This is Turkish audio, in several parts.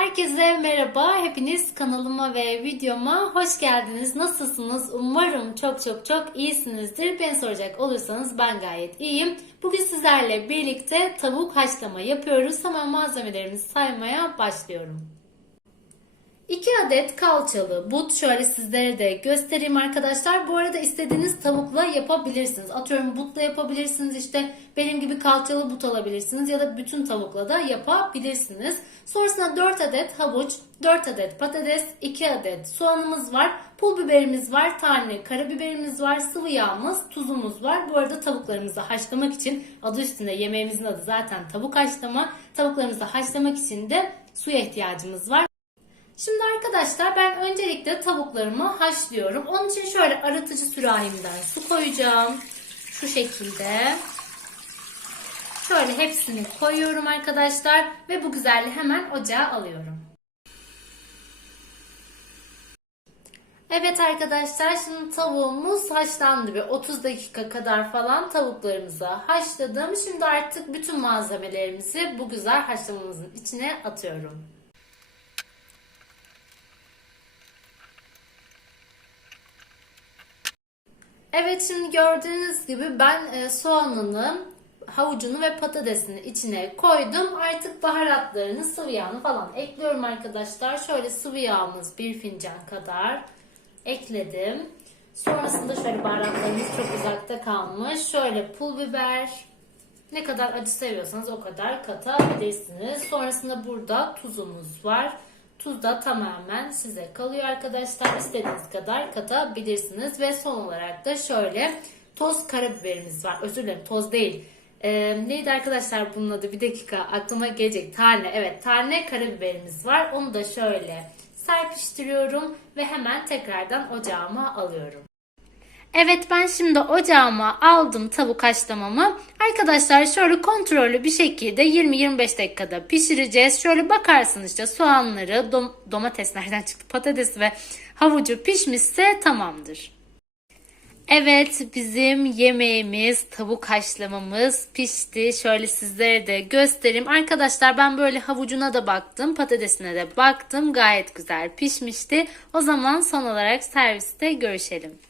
Herkese merhaba. Hepiniz kanalıma ve videoma hoş geldiniz. Nasılsınız? Umarım çok çok çok iyisinizdir. Beni soracak olursanız ben gayet iyiyim. Bugün sizlerle birlikte tavuk haşlama yapıyoruz. Hemen malzemelerimizi saymaya başlıyorum. 2 adet kalçalı but şöyle sizlere de göstereyim arkadaşlar. Bu arada istediğiniz tavukla yapabilirsiniz. Atıyorum butla yapabilirsiniz işte benim gibi kalçalı but alabilirsiniz ya da bütün tavukla da yapabilirsiniz. Sonrasında 4 adet havuç, 4 adet patates, 2 adet soğanımız var. Pul biberimiz var, tane karabiberimiz var, sıvı yağımız, tuzumuz var. Bu arada tavuklarımızı haşlamak için adı üstünde yemeğimizin adı zaten tavuk haşlama. Tavuklarımızı haşlamak için de suya ihtiyacımız var. Şimdi arkadaşlar ben öncelikle tavuklarımı haşlıyorum. Onun için şöyle arıtıcı sürahimden su koyacağım. Şu şekilde. Şöyle hepsini koyuyorum arkadaşlar ve bu güzelliği hemen ocağa alıyorum. Evet arkadaşlar şimdi tavuğumuz haşlandı. Bir 30 dakika kadar falan tavuklarımızı haşladım. Şimdi artık bütün malzemelerimizi bu güzel haşlamamızın içine atıyorum. Evet şimdi gördüğünüz gibi ben e, soğanını, havucunu ve patatesini içine koydum. Artık baharatlarını, sıvı yağını falan ekliyorum arkadaşlar. Şöyle sıvı yağımız bir fincan kadar ekledim. Sonrasında şöyle baharatlarımız çok uzakta kalmış. Şöyle pul biber, ne kadar acı seviyorsanız o kadar katabilirsiniz. Sonrasında burada tuzumuz var. Tuz da tamamen size kalıyor arkadaşlar. İstediğiniz kadar katabilirsiniz. Ve son olarak da şöyle toz karabiberimiz var. Özür dilerim toz değil. Ee, neydi arkadaşlar bunun adı? Bir dakika aklıma gelecek. Tane. Evet tane karabiberimiz var. Onu da şöyle serpiştiriyorum ve hemen tekrardan ocağıma alıyorum. Evet ben şimdi ocağıma aldım tavuk haşlamamı. Arkadaşlar şöyle kontrollü bir şekilde 20-25 dakikada pişireceğiz. Şöyle bakarsınız işte soğanları, dom- domateslerden çıktı patates ve havucu pişmişse tamamdır. Evet bizim yemeğimiz tavuk haşlamamız pişti. Şöyle sizlere de göstereyim. Arkadaşlar ben böyle havucuna da baktım, patatesine de baktım. Gayet güzel pişmişti. O zaman son olarak serviste görüşelim.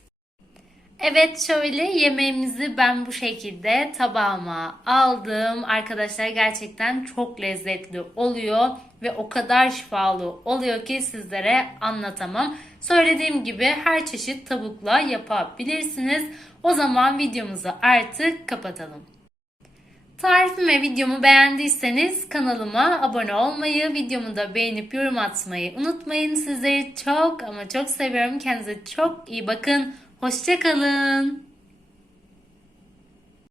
Evet şöyle yemeğimizi ben bu şekilde tabağıma aldım. Arkadaşlar gerçekten çok lezzetli oluyor ve o kadar şifalı oluyor ki sizlere anlatamam. Söylediğim gibi her çeşit tavukla yapabilirsiniz. O zaman videomuzu artık kapatalım. Tarifimi ve videomu beğendiyseniz kanalıma abone olmayı, videomu da beğenip yorum atmayı unutmayın. Sizleri çok ama çok seviyorum. Kendinize çok iyi bakın. Hoşçakalın.